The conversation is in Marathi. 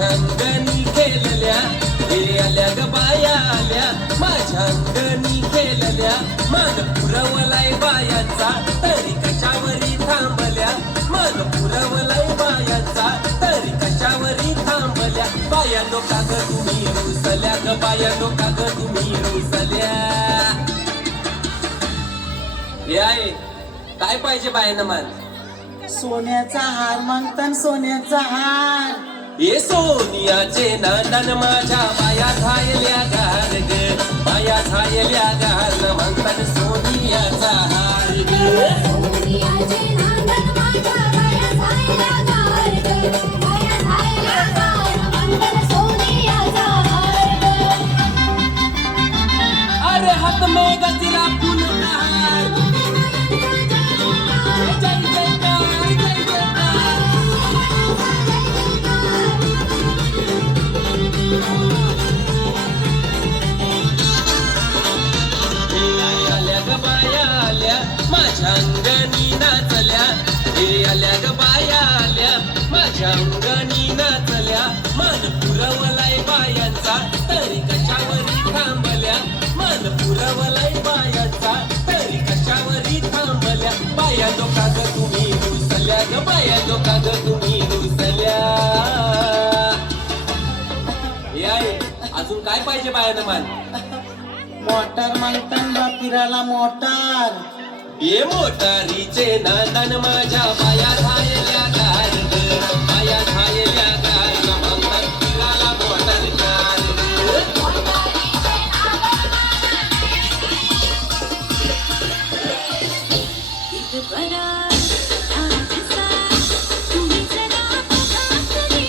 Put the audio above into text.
माझ्या अंगणी खेळल्या हे आल्या ग बाया आल्या माझ्या अंगणी खेळल्या मन पुरवलाय बायांचा तरी कशावरी थांबल्या मन पुरवलाय बायांचा तरी कशावरी थांबल्या बाया का ग तुम्ही रुसल्या ग बाया का ग तुम्ही रुसल्या याय काय पाहिजे बायानं मान सोन्याचा हार मागतान सोन्याचा हार ये सोनियाचे नांदन माझ्या बाया झायल्या गार ग बाया झायल्या गार न म्हणतात सोनियाचा हार ग सोनियाचे नांदन माझ्या बाया झायल्या गार ग बाया झायल्या गार न म्हणतात सोनियाचा हार ग अरे हात में गजरा फूल का हार जय जयकार जय जयकार आल्या ग बाया आल्या माझ्या अंगणी नाचल्या हे आल्या ग बाया आल्या माझ्या अंगणी नाचल्या मन पुरवलाय बायांचा तरी कशावरी थांबल्या मन पुरवलाय बायांचा तरी कशावरी थांबल्या बाया का ग तुम्ही रुसल्या ग बाया का ग तुम्ही रुसल्या याय अजून काय पाहिजे बायानं मान मोटार मागतान बापिराला मोटार ये मोटारीचे नांदन माझ्या बाया झायल्या गार ग बाया झायल्या गार न म्हणतात फिराला मोटार कार बरा आजचा तुम्ही जरा बघातली